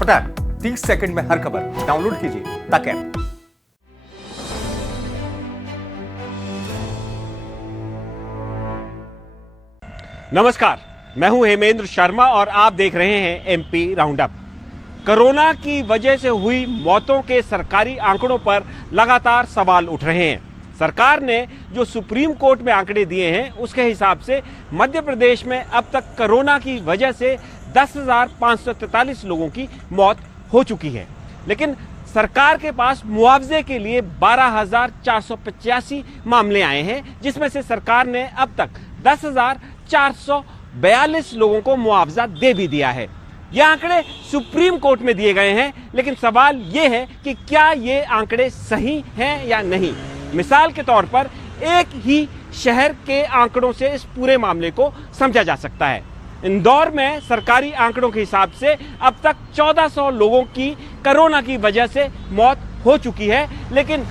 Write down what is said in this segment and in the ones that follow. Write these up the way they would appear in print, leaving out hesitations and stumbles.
फटाफट 30 सेकंड में हर खबर डाउनलोड कीजिए तक ऐप। नमस्कार, मैं हूं हेमेंद्र शर्मा और आप देख रहे हैं एमपी राउंडअप। कोरोना की वजह से हुई मौतों के सरकारी आंकड़ों पर लगातार सवाल उठ रहे हैं। सरकार ने जो सुप्रीम कोर्ट में आंकड़े दिए हैं उसके हिसाब से मध्य प्रदेश में अब तक कोरोना की वजह से 10,543 लोगों की मौत हो चुकी है, लेकिन सरकार के पास मुआवजे के लिए 12,485 मामले आए हैं, जिसमें से सरकार ने अब तक 10,442 लोगों को मुआवजा दे भी दिया है। ये आंकड़े सुप्रीम कोर्ट में दिए गए हैं, लेकिन सवाल ये है कि क्या ये आंकड़े सही हैं या नहीं। मिसाल के तौर पर एक ही शहर के आंकड़ों से इस पूरे मामले को समझा जा सकता है। इंदौर में सरकारी आंकड़ों के हिसाब से अब तक 1400 लोगों की कोरोना की वजह से मौत हो चुकी है, लेकिन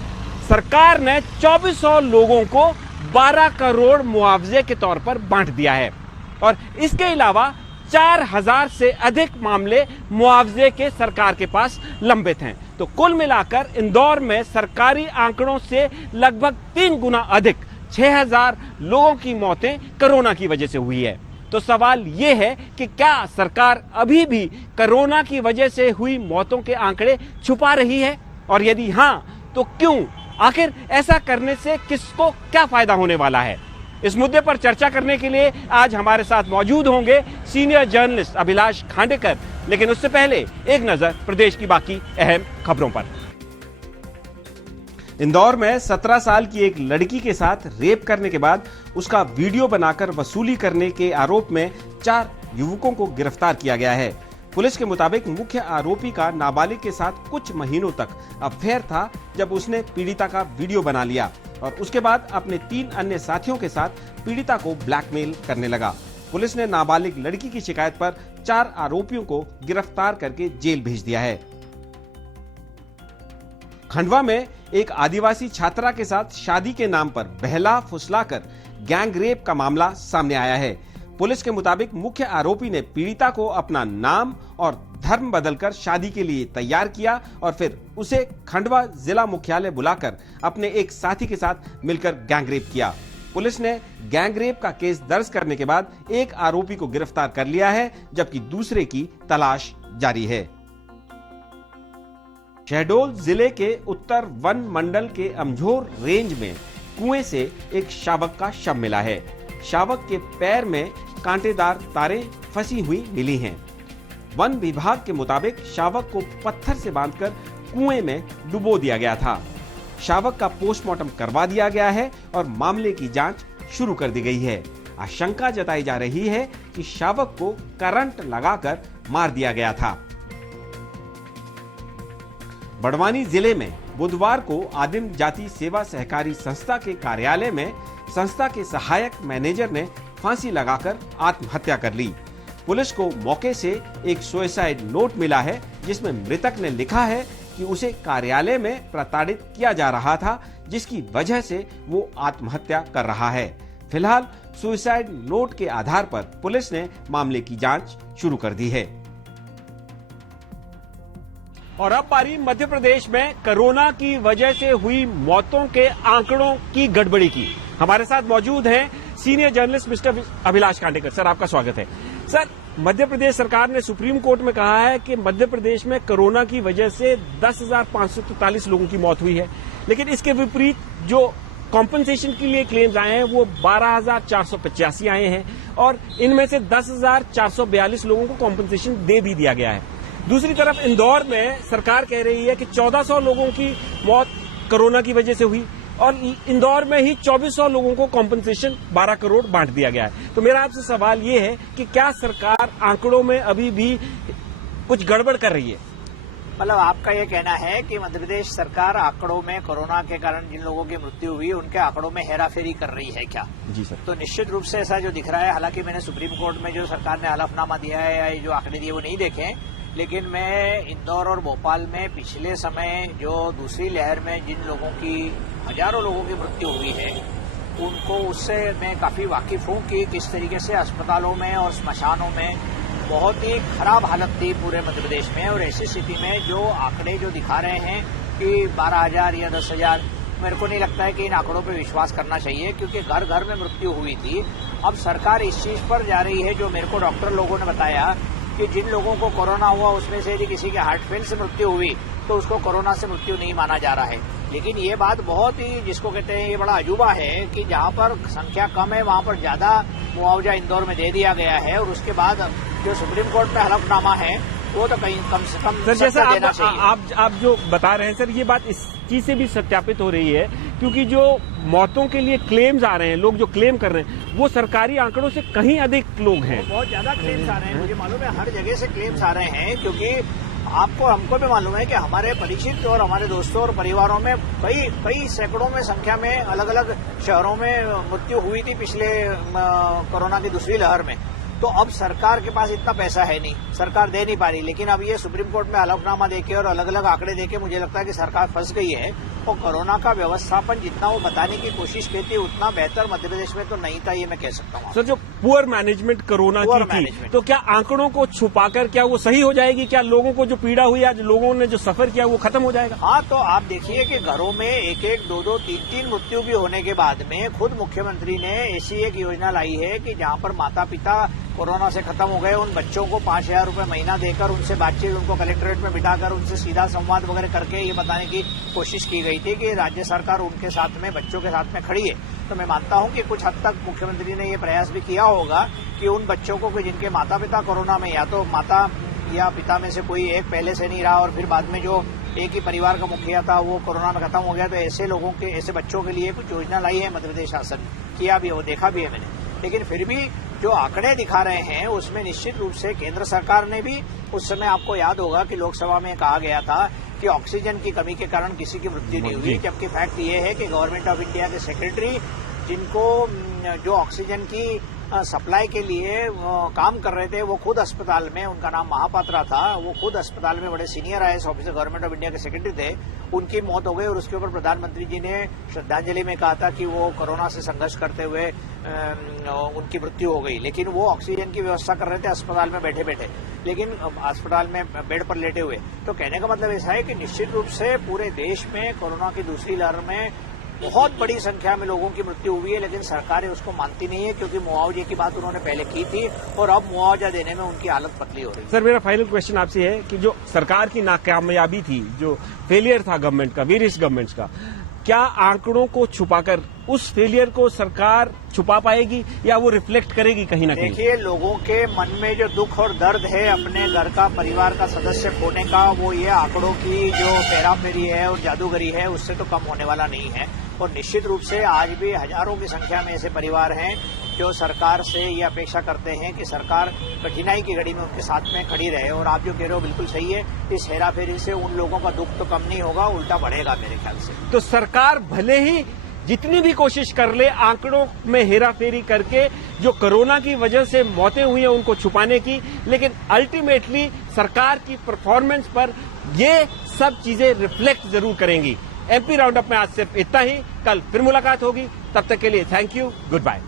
सरकार ने 2400 लोगों को 12 करोड़ मुआवजे के तौर पर बांट दिया है और इसके अलावा 4000 से अधिक मामले मुआवजे के सरकार के पास लंबित हैं। तो कुल मिलाकर इंदौर में सरकारी आंकड़ों से लगभग 3 गुना अधिक 6000 लोगों की मौतें कोरोना की वजह से हुई है। तो सवाल यह है कि क्या सरकार अभी भी कोरोना की वजह से हुई मौतों के आंकड़े छुपा रही है, और यदि हां तो क्यों? आखिर ऐसा करने से किसको क्या फायदा होने वाला है? इस मुद्दे पर चर्चा करने के लिए आज हमारे साथ मौजूद होंगे सीनियर जर्नलिस्ट अभिलाष खांडेकर, लेकिन उससे पहले एक नजर प्रदेश की बाकी अहम खबरों पर। इंदौर में 17 साल की एक लड़की के साथ रेप करने के बाद उसका वीडियो बनाकर वसूली करने के आरोप में 4 युवकों को गिरफ्तार किया गया है। पुलिस के मुताबिक मुख्य आरोपी का नाबालिग के साथ कुछ महीनों तक अफेयर था, जब उसने पीड़िता का वीडियो बना लिया और उसके बाद अपने 3 अन्य साथियों के साथ पीड़िता को ब्लैकमेल करने लगा। पुलिस ने नाबालिग लड़की की शिकायत पर 4 आरोपियों को गिरफ्तार करके जेल भेज दिया है। खंडवा में एक आदिवासी छात्रा के साथ शादी के नाम पर बहला फुसलाकर गैंग रेप का मामला सामने आया है। पुलिस के मुताबिक मुख्य आरोपी ने पीड़िता को अपना नाम और धर्म बदलकर शादी के लिए तैयार किया और फिर उसे खंडवा जिला मुख्यालय बुलाकर अपने एक साथी के साथ मिलकर गैंगरेप किया। पुलिस ने गैंगरेप का केस दर्ज करने के बाद एक आरोपी को गिरफ्तार कर लिया है, जबकि दूसरे की तलाश जारी है। शहडोल जिले के उत्तर वन मंडल के अमझोर रेंज में कुएं से एक शावक का शव मिला है। शावक के पैर में कांटेदार तारें फंसी हुई मिली हैं। वन विभाग के मुताबिक शावक को पत्थर से बांधकर कुएं में डुबो दिया गया था। शावक का पोस्टमार्टम करवा दिया गया है और मामले की जांच शुरू कर दी गई है। आशंका जताई जा रही है कि शावक को करंट लगाकर मार दिया गया था। बड़वानी जिले में बुधवार को आदिम जाति सेवा सहकारी संस्था के कार्यालय में संस्था के सहायक मैनेजर ने फांसी लगाकर आत्महत्या कर ली। पुलिस को मौके से एक सुसाइड नोट मिला है, जिसमें मृतक ने लिखा है कि उसे कार्यालय में प्रताड़ित किया जा रहा था, जिसकी वजह से वो आत्महत्या कर रहा है। फिलहाल सुसाइड नोट के आधार पर पुलिस ने मामले की जांच शुरू कर दी है। और अब बारी मध्य प्रदेश में कोरोना की वजह से हुई मौतों के आंकड़ों की गड़बड़ी की। हमारे साथ मौजूद हैं senior journalist mister Abhilash Khandekar. Sir, आपका स्वागत है। सर, मध्य प्रदेश सरकार ने सुप्रीम कोर्ट में कहा है कि मध्य प्रदेश में कोरोना की वजह से 10,543 लोगों की मौत हुई है, लेकिन इसके विपरीत जो कॉम्पनसेशन के लिए क्लेम्स आए हैं वो 12,485 आए हैं और इनमें से 10,442 लोगों को कॉम्पनसेशन दे भी दिया गया है। दूसरी तरफ इंदौर में सरकार कह रही है कि 1400 लोगों की मौत कोरोना की वजह से हुई और इंदौर में ही 2400 लोगों को कॉम्पनसेशन 12 करोड़ बांट दिया गया है। तो मेरा आपसे सवाल ये है कि क्या सरकार आंकड़ों में अभी भी कुछ गड़बड़ कर रही है? मतलब आपका ये कहना है कि मध्य प्रदेश सरकार आंकड़ों में कोरोना के कारण जिन लोगों की मृत्यु हुई उनके आंकड़ों में हेराफेरी कर रही है क्या? जी सर। तो निश्चित रूप से ऐसा जो दिख रहा है, हालांकि मैंने सुप्रीम कोर्ट में जो सरकार ने हलफनामा दिया है या जो आंकड़े दिए वो नहीं देखे, लेकिन मैं इंदौर और भोपाल में पिछले समय जो दूसरी लहर में जिन लोगों की हजारों लोगों की मृत्यु हुई है उनको उससे मैं काफी वाकिफ हूँ कि किस तरीके से अस्पतालों में और स्मशानों में बहुत ही खराब हालत थी पूरे मध्य प्रदेश में। और ऐसी स्थिति में जो आंकड़े जो दिखा रहे हैं कि 12,000 या 10,000, मेरे को नहीं लगता है कि इन आंकड़ों पर विश्वास करना चाहिए, क्योंकि घर घर में मृत्यु हुई थी। अब सरकार इस चीज पर जा रही है, जो मेरे को डॉक्टर लोगों ने बताया कि जिन लोगों को कोरोना हुआ उसमें से यदि किसी के हार्ट फेल से मृत्यु हुई तो उसको कोरोना से मृत्यु नहीं माना जा रहा है। लेकिन ये बात बहुत ही, जिसको कहते हैं, ये बड़ा अजूबा है कि जहां पर संख्या कम है वहां पर ज्यादा मुआवजा इंदौर में दे दिया गया है, और उसके बाद जो सुप्रीम कोर्ट में हलफनामा है वो तो कहीं कम से कम सर, जैसा देना चाहिए। आप जो बता रहे हैं सर, ये बात इस चीज से भी सत्यापित हो रही है, क्योंकि जो मौतों के लिए क्लेम्स आ रहे हैं, लोग जो क्लेम कर रहे हैं वो सरकारी आंकड़ों से कहीं अधिक लोग हैं। बहुत ज्यादा क्लेम्स आ रहे हैं, मुझे मालूम है, हर जगह से क्लेम्स आ रहे हैं। क्योंकि हमको भी मालूम है कि हमारे परिचित और हमारे दोस्तों और परिवारों में कई सैकड़ों में संख्या में अलग अलग शहरों में मृत्यु हुई थी पिछले कोरोना की दूसरी लहर में। तो अब सरकार के पास इतना पैसा है नहीं, सरकार दे नहीं पा रही। लेकिन अब ये सुप्रीम कोर्ट में हलफनामा देके और अलग अलग आंकड़े देके मुझे लगता है कि सरकार फंस गई है। और कोरोना का व्यवस्थापन जितना वो बताने की कोशिश की थी उतना बेहतर मध्य प्रदेश में तो नहीं था, ये मैं कह सकता हूँ। सर, जो पुअर मैनेजमेंट कोरोना की थी, तो क्या आंकड़ों को छुपाकर क्या वो सही हो जाएगी? क्या लोगों को जो पीड़ा हुई, आज लोगों ने जो सफर किया, वो खत्म हो जाएगा? हाँ, तो आप देखिए कि घरों में एक एक, दो, 3 मृत्यु भी होने के बाद में खुद मुख्यमंत्री ने ऐसी एक योजना लाई है कि जहाँ पर माता पिता कोरोना से खत्म हो गए, उन बच्चों को 5,000 रुपए महीना देकर उनसे बातचीत, उनको कलेक्ट्रेट में बिठाकर उनसे सीधा संवाद वगैरह करके ये बताने की कोशिश की गई थी कि राज्य सरकार उनके साथ में, बच्चों के साथ में खड़ी है। तो मैं मानता हूं कि कुछ हद तक मुख्यमंत्री ने ये प्रयास भी किया होगा कि उन बच्चों को जिनके माता पिता कोरोना में, या तो माता या पिता में से कोई एक पहले से नहीं रहा और फिर बाद में जो एक ही परिवार का मुखिया था वो कोरोना में खत्म हो गया, तो ऐसे लोगों के, ऐसे बच्चों के लिए कुछ योजना लाई है मध्य प्रदेश शासन, किया भी, वो देखा भी है मैंने। लेकिन फिर भी जो आंकड़े दिखा रहे हैं उसमें निश्चित रूप से केंद्र सरकार ने भी, उस समय आपको याद होगा कि लोकसभा में कहा गया था कि ऑक्सीजन की कमी के कारण किसी की मृत्यु नहीं हुई, जबकि फैक्ट ये है कि गवर्नमेंट ऑफ इंडिया के सेक्रेटरी, जिनको जो ऑक्सीजन की सप्लाई के लिए काम कर रहे थे, वो खुद अस्पताल में, उनका नाम महापात्रा था, वो खुद अस्पताल में बड़े senior IAS officer government of India के सेक्रेटरी थे, उनकी मौत हो गई। और उसके ऊपर प्रधानमंत्री जी ने श्रद्धांजलि में कहा था कि वो कोरोना से संघर्ष करते हुए उनकी मृत्यु हो गई। लेकिन वो ऑक्सीजन की व्यवस्था कर रहे थे अस्पताल में बैठे बैठे, लेकिन अस्पताल में बेड पर लेटे हुए। तो कहने का मतलब ऐसा है कि निश्चित रूप से पूरे देश में कोरोना की दूसरी लहर में बहुत बड़ी संख्या में लोगों की मृत्यु हुई है, लेकिन सरकारें उसको मानती नहीं है, क्योंकि मुआवजे की बात उन्होंने पहले की थी और अब मुआवजा देने में उनकी हालत पतली हो रही है। सर, मेरा फाइनल क्वेश्चन आपसे है कि जो सरकार की नाकामयाबी थी, जो फेलियर था गवर्नमेंट का, वेरियस गवर्नमेंट्स का, क्या आंकड़ों को छुपाकर उस फेलियर को सरकार छुपा पाएगी या वो रिफ्लेक्ट करेगी कहीं ना कहीं? देखिए, लोगों के मन में जो दुख और दर्द है अपने घर का, परिवार का सदस्य खोने का, वो ये आंकड़ों की जो फेराफेरी है और जादूगरी है उससे तो कम होने वाला नहीं है। और निश्चित रूप से आज भी हजारों की संख्या में ऐसे परिवार हैं जो सरकार से ये अपेक्षा करते हैं कि सरकार कठिनाई की घड़ी में उनके साथ में खड़ी रहे। और आप जो कह रहे हो बिल्कुल सही है, इस हेराफेरी से उन लोगों का दुख तो कम नहीं होगा, उल्टा बढ़ेगा मेरे ख्याल से। तो सरकार भले ही जितनी भी कोशिश कर ले आंकड़ों में हेराफेरी करके जो कोरोना की वजह से मौतें हुई हैं उनको छुपाने की, लेकिन अल्टीमेटली सरकार की परफॉर्मेंस पर ये सब चीजें रिफ्लेक्ट जरूर करेंगी। MP राउंडअप में आज सिर्फ इतना ही, कल फिर मुलाकात होगी, तब तक के लिए थैंक यू, गुड बाय।